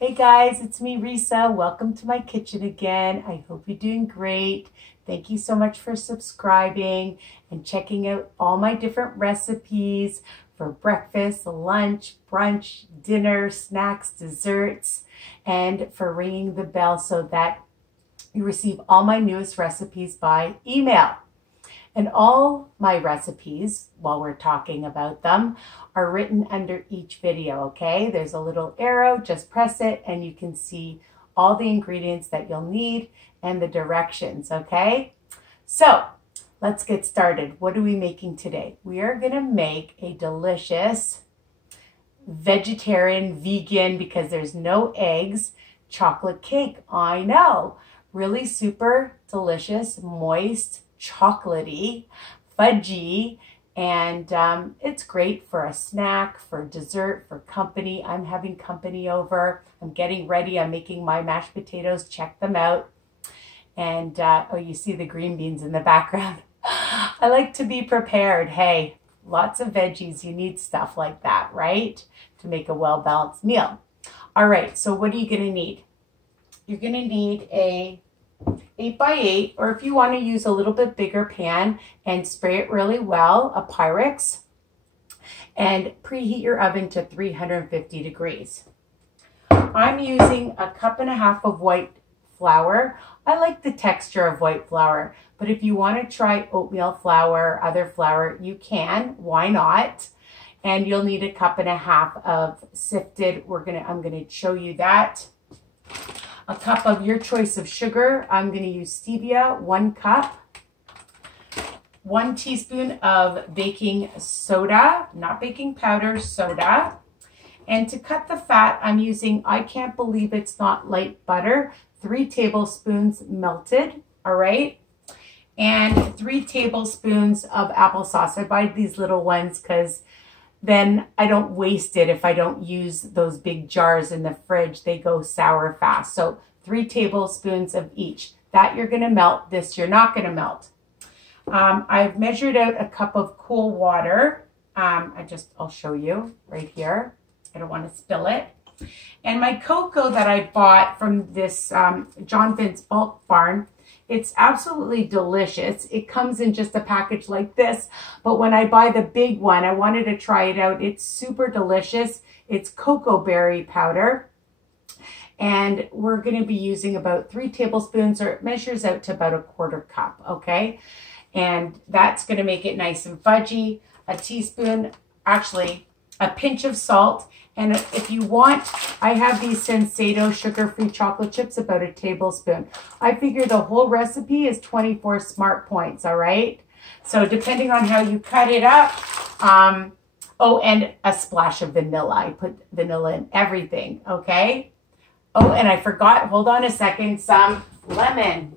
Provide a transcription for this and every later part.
Hey guys, it's me, Risa. Welcome to my kitchen again. I hope you're doing great. Thank you so much for subscribing and checking out all my different recipes for breakfast, lunch, brunch, dinner, snacks, desserts, and for ringing the bell so that you receive all my newest recipes by email. And all my recipes, while we're talking about them, are written under each video, okay? There's a little arrow, just press it, and you can see all the ingredients that you'll need and the directions, okay? So, let's get started. What are we making today? We are gonna make a delicious vegetarian, vegan, because there's no eggs, chocolate cake. I know, really super delicious, moist, chocolatey, fudgy, and it's great for a snack, for dessert, for company. I'm having company over. I'm getting ready. I'm making my mashed potatoes. Check them out. And oh, you see the green beans in the background. I like to be prepared. Hey, lots of veggies. You need stuff like that, right? To make a well-balanced meal. All right, so what are you gonna need? You're gonna need a 8x8, or if you want to use a little bit bigger pan and spray it really well, a pyrex, and preheat your oven to 350 degrees. I'm using 1.5 cups of white flour. I like the texture of white flour, but if you want to try oatmeal flour, other flour, you can. Why not? And you'll need 1.5 cups of sifted. I'm going to show you that. A cup of your choice of sugar. I'm going to use Stevia, 1 cup. 1 teaspoon of baking soda, not baking powder, soda. And to cut the fat, I'm using, I can't believe it's not light butter, 3 tablespoons melted, all right? And 3 tablespoons of applesauce. I buy these little ones because then I don't waste it if I don't use those big jars in the fridge. They go sour fast. So 3 tablespoons of each. That you're gonna melt. This you're not gonna melt. I've measured out a cup of cool water. I'll show you right here. I don't want to spill it. And my cocoa that I bought from this John Vince Bulk Barn, it's absolutely delicious. It comes in just a package like this, but when I buy the big one, I wanted to try it out. It's super delicious. It's cocoa berry powder. And we're going to be using about 3 tablespoons, or it measures out to about 1/4 cup, okay? And that's going to make it nice and fudgy. A teaspoon, actually a pinch of salt. And if you want, I have these Sensado sugar-free chocolate chips, about 1 tablespoon. I figure the whole recipe is 24 smart points, all right? So depending on how you cut it up, oh, and a splash of vanilla. I put vanilla in everything, okay? Oh, and I forgot, hold on a second, some lemon.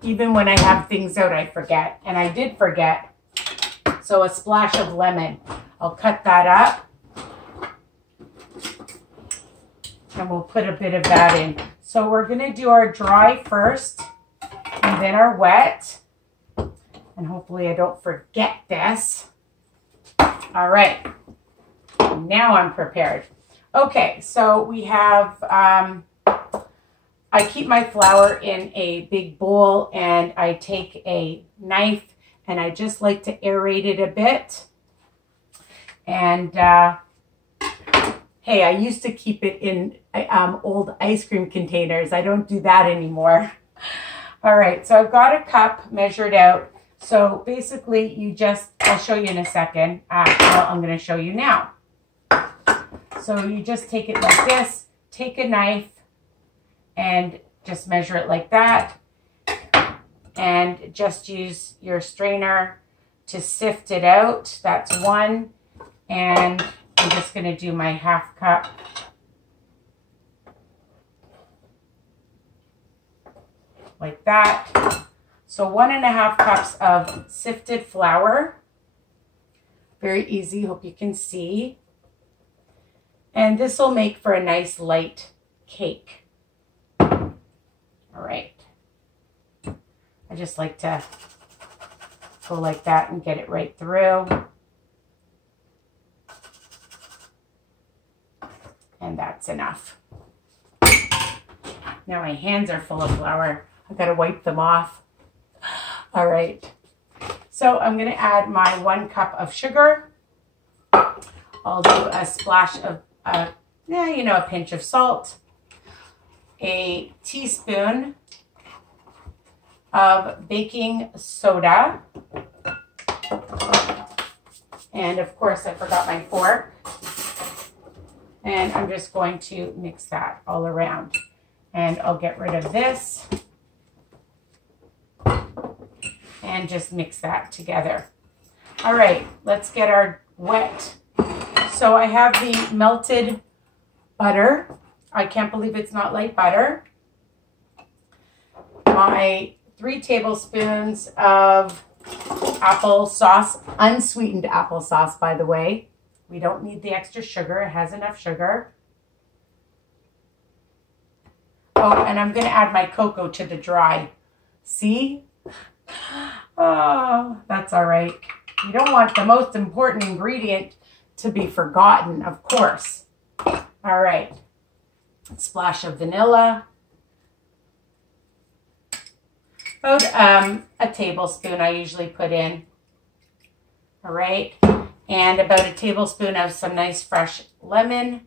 Even when I have things out, I forget, and I did forget. So a splash of lemon. I'll cut that up. And we'll put a bit of that in. So we're gonna do our dry first, and then our wet. And hopefully I don't forget this. All right, now I'm prepared. Okay, so we have, I keep my flour in a big bowl, and I take a knife and I just like to aerate it a bit. And hey, I used to keep it in old ice cream containers. I don't do that anymore. All right, so I've got a cup measured out. So basically I'll show you in a second. Well, I'm gonna show you now. So you just take it like this, take a knife and just measure it like that. And just use your strainer to sift it out. That's 1. And I'm just going to do my 1/2 cup. Like that. So 1.5 cups of sifted flour. Very easy, hope you can see. And this will make for a nice light cake. All right. I just like to go like that and get it right through. And that's enough. Now my hands are full of flour. I've got to wipe them off. All right. So I'm going to add my 1 cup of sugar. I'll do a splash of, a pinch of salt. A teaspoon of baking soda. And of course, I forgot my fork. And I'm just going to mix that all around. And I'll get rid of this. And just mix that together. All right, let's get our wet. So I have the melted butter. I can't believe it's not light butter. My 3 tablespoons of applesauce, unsweetened applesauce, by the way. We don't need the extra sugar. It has enough sugar. Oh, and I'm going to add my cocoa to the dry. See? Oh, that's all right. You don't want the most important ingredient to be forgotten, of course. All right. Splash of vanilla. About a tablespoon I usually put in. All right. And about a tablespoon of some nice fresh lemon.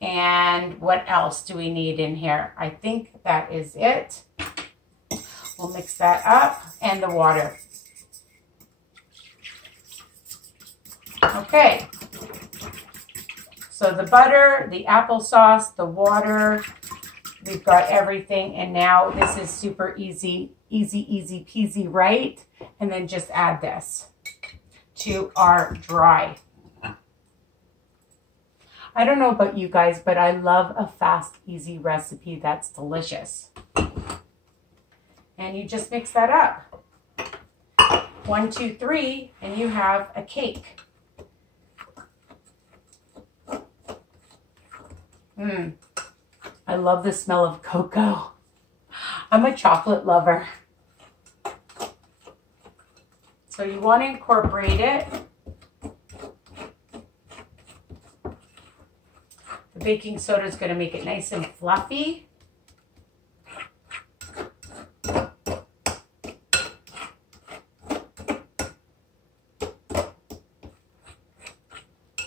And what else do we need in here? I think that is it. We'll mix that up, and the water. Okay. So the butter, the applesauce, the water, we've got everything. And now this is super easy, easy peasy, right? And then just add this to our dry. I don't know about you guys, but I love a fast, easy recipe that's delicious. And you just mix that up. 1, 2, 3, and you have a cake. I love the smell of cocoa. I'm a chocolate lover. So you want to incorporate it. The baking soda is going to make it nice and fluffy.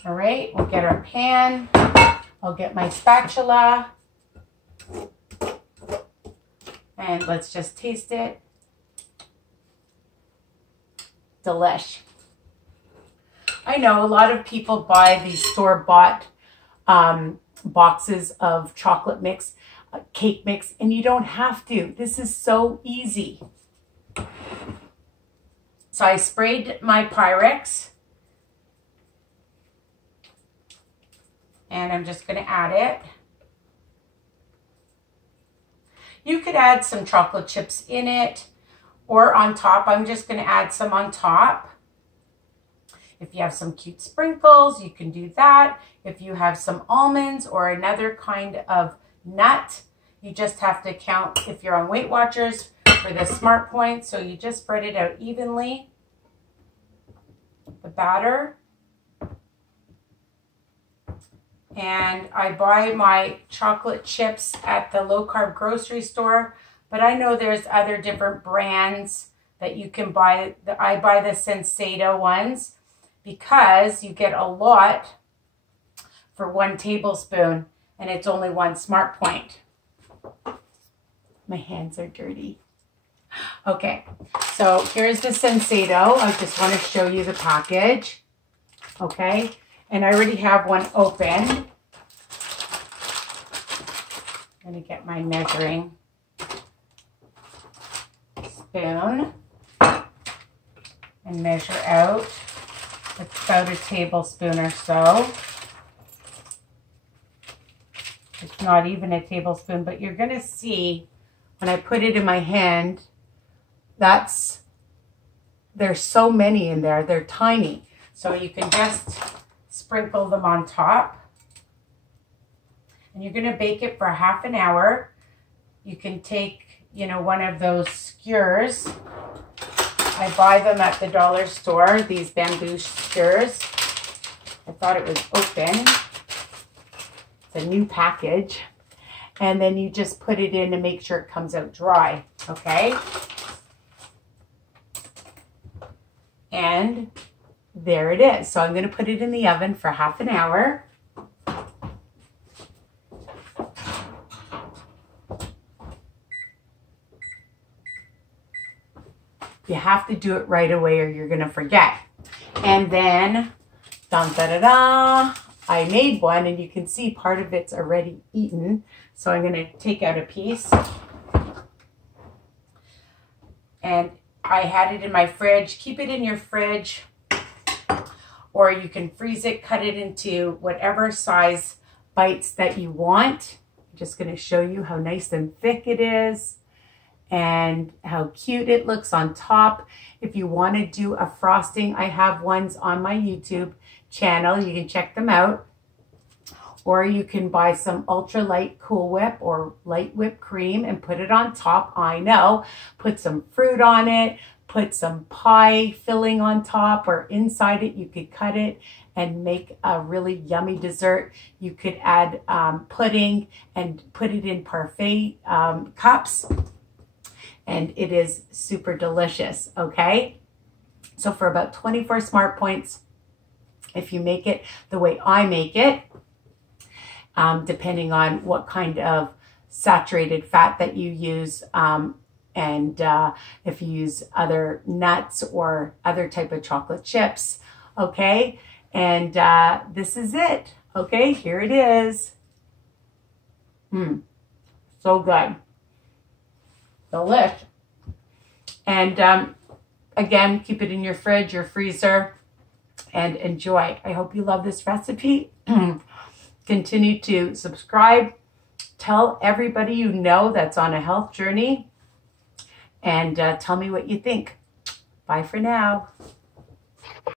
All right, we'll get our pan. I'll get my spatula. And let's just taste it. Delish. I know a lot of people buy these store-bought boxes of chocolate mix, cake mix, and you don't have to. This is so easy. So I sprayed my pyrex. And I'm just going to add it. You could add some chocolate chips in it or on top. I'm just going to add some on top. If you have some cute sprinkles, you can do that. If you have some almonds or another kind of nut, you just have to count, if you're on Weight Watchers, for the smart point. So you just spread it out evenly. The batter. And I buy my chocolate chips at the low-carb grocery store, but I know there's other different brands that you can buy. I buy the Sensado ones because you get a lot for 1 tablespoon, and it's only 1 smart point. My hands are dirty. Okay, so here's the Sensado. I just want to show you the package. Okay. And I already have one open. I'm going to get my measuring spoon and measure out. It's about a tablespoon or so. It's not even a tablespoon, but you're going to see when I put it in my hand, there's so many in there. They're tiny. So you can just sprinkle them on top. And you're going to bake it for half an hour. You can take, one of those skewers. I buy them at the dollar store, these bamboo skewers. I thought it was open. It's a new package. And then you just put it in to make sure it comes out dry, okay? And there it is. So I'm going to put it in the oven for half an hour. You have to do it right away or you're going to forget. And then, dun, da, da, da, I made one and you can see part of it's already eaten. So I'm going to take out a piece. And I had it in my fridge. Keep it in your fridge. Or you can freeze it, cut it into whatever size bites that you want. I'm just going to show you how nice and thick it is. And how cute it looks on top. If you want to do a frosting, I have ones on my YouTube channel. You can check them out. Or you can buy some ultra light Cool Whip or light whipped cream and put it on top. I know. Put some fruit on it. Put some pie filling on top or inside it. You could cut it and make a really yummy dessert. You could add pudding and put it in parfait cups. And it is super delicious, okay? So for about 24 smart points, if you make it the way I make it, depending on what kind of saturated fat that you use, and if you use other nuts or other type of chocolate chips, okay? And this is it, okay? Here it is. So good. Delish. And again, keep it in your fridge, your freezer, and enjoy. I hope you love this recipe. Continue to subscribe. Tell everybody you know that's on a health journey. And tell me what you think. Bye for now.